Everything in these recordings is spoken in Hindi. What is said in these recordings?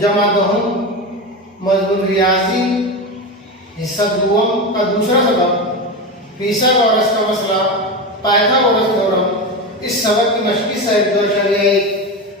जमा दहुम मजबूर रियाजी हिस्सा ध्रुवम का दूसरा सबक फिसागोरस का मसला पाइथागोरस थ्योरम। इस सबक की मशक़ी साइड एक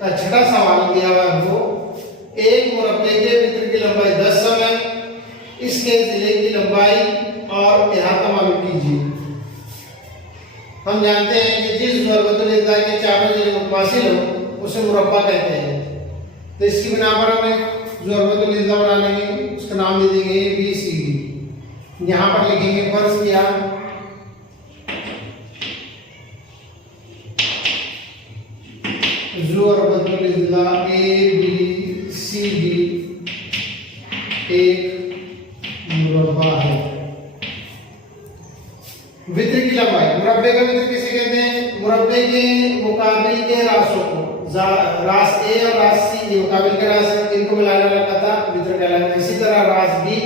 छठा सवाल दिया हुआ है वो एक मुरब्बे के वृत्त की लंबाई 10 सम है, इसके जिले की लंबाई और इहाता मालूम कीजिए। हम जानते हैं कि जिस ज़रूरतुल इज़्ज़ा के चारों जिले मुतमासिल हो उसे मुरब्बा कहते हैं। तो इसकी बिना पर हमें ज़रूरतुल इज़्ज़ा बना लेंगे, उसका नाम दे देंगे ABCD। यहाँ पर लिखेंगे फर्ज किया ज़रूरतुल इज़्ज़ा ABCD एक मुरब्बा है। वृत्त की लंबाई, मुरब्बे का वृत्त किसे कहते हैं? मुरब्बे के मुकाबिल के रासों को, रास ए और रास सी ये मुकाबिल के रास है, इनको मिलाने वाला कता वृत्त कहलाता है। इसी तरह रास बी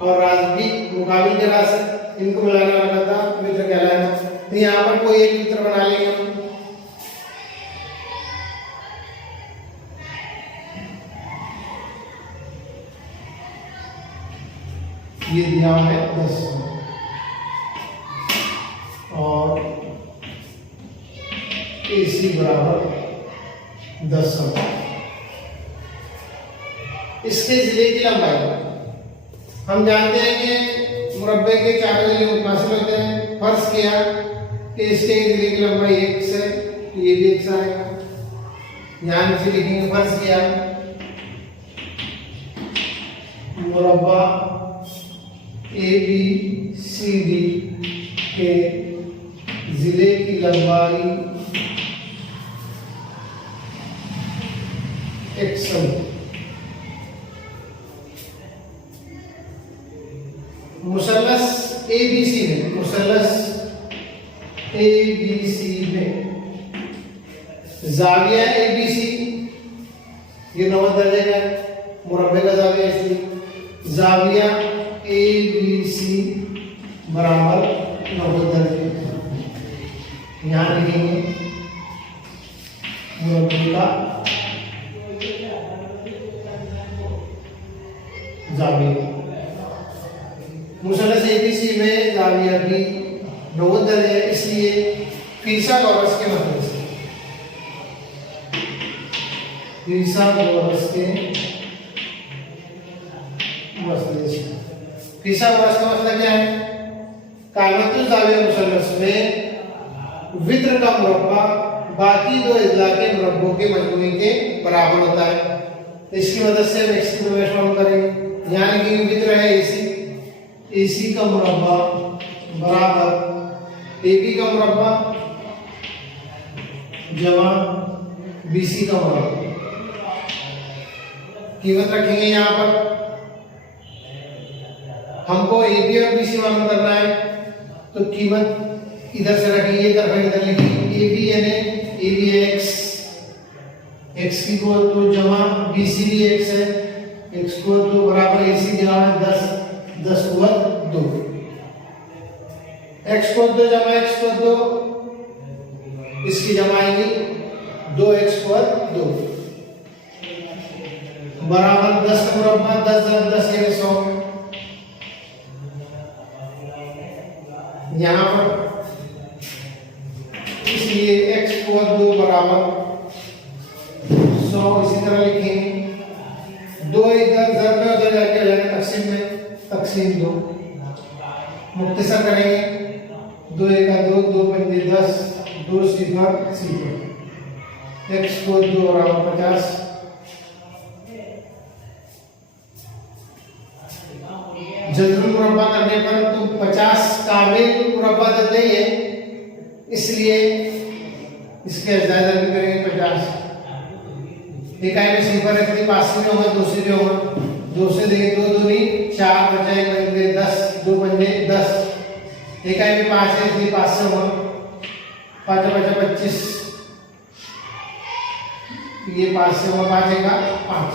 और रास बी मुकाबिल के रास है, इनको मिलाने वाला कता वृत्त कहलाता है। तो यहाँ पर कोई एक वृत्त बना लेंगे हम। ये दिया है 10 और AC बराबर 10 सम। इसके जिले की लंबाई हम जानते हैं कि मुरब्बे के चारों जिले मुतमासिल होते हैं। फर्ज किया कि इसके जिले की लंबाई 1 से, ये भी 1 से आएगा। यहाँ नीचे लिखेंगे फर्ज किया मुरब्बा ABCD के जिले की लंबाई 1 सम। मुसल्लस ABC में, मुसल्लस ABC में जाविया ABC ये 9 दर्जे का मुरब्बे का जाविया, इसलिए जाविया ABC बराबर 90 दर्जे। यहाँ लिखेंगे मुरब्बे का जाविया। मुसल्लस ABC में जाविया भी 90 दर्जे है, इसलिए फिसागोरस के मतलब से, फिसागोरस के मसले से, फिसागोरस का मतलब क्या है? कायमतुल जाविया मुसल्लस में वित्र का मुरब्बा बाकी दो इज़्ज़ा के मुरब्बों के मजमूए के बराबर होता है। तो इसकी मदद से हम एक्स की प्रवेश करेंगे। यहाँ लिखेंगे वित्र है AC का मुरब्बा बराबर AB का मुरब्बा जमा BC का मुरब्बा। कीमत रखेंगे यहाँ पर, हमको AB और BC मालूम करना है, तो कीमत इधर से रखेंगे, इधर लिखेंगे AB यानी AB है x की को तो जमा BC भी x है, x को तो बराबर AC जमा 10 को 2, x को 2 जमा x को 2, इसकी जमा आएगी 2x को 2 बराबर 10 का मुरब्बा 10 यानी 100। यहाँ पर इसलिए x को 2 बराबर 100, इसी तरह लिखेंगे 2 इधर ज़र में उधर जाके हो जाएगा तकसीम में, तकसीम 2 मुख्तसर करेंगे 2 1 2 2 5 10 2 0 0। x को 2 बराबर 50, जज़रुल मुरब्बा करने पर तो 50 कामिल मुरब्बा देते ही है, इसलिए इसके जायजा भी करेंगे 50। इकाई में सिफर है, कितनी 5 में होगा 2 से भी होगा, 2 से देंगे 2 दूनी 4 बचाए 10 2 पंजे 10। इकाई में 5 है, इसलिए 5 से होगा 5 बचा 25, ये 5 से होगा 5 का 5।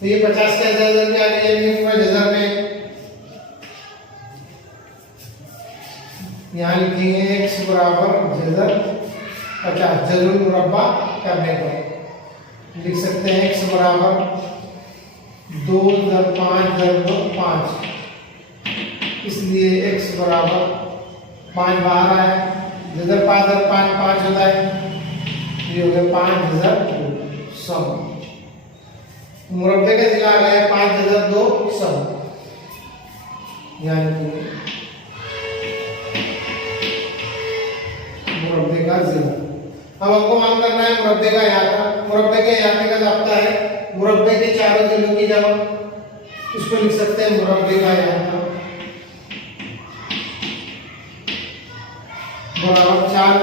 तो ये 50 का जायजा भी आ गया, यानी पूरा जज़र में यहाँ लिखेंगे x बराबर जज़र 50। जज़रुल मुरब्बा करने पर लिख सकते हैं x बराबर 2 + 5 = 5, इसलिए x बराबर 5 बाहर आया, इधर 5 + 5 5 होता है, ये हो गया 5002 सम। मुरब्बे का जिला आ गया 5002 सम, यानी कि मुरब्बे का जिला। अब हमको मान करना है मुरब्बे का अहाता। मुरब्बे के अहाते का जाता है मुरब्बे के चारों जिलों की जमा, उसको लिख सकते हैं मुरब्बे का अहाता बराबर 4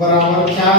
बराबर 4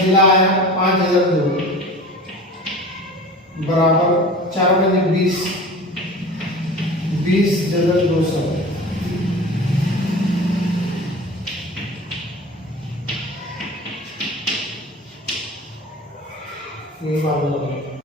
जिला आया 5002 बराबर 4 × 20, 20 × 200। ये मालूम होगा।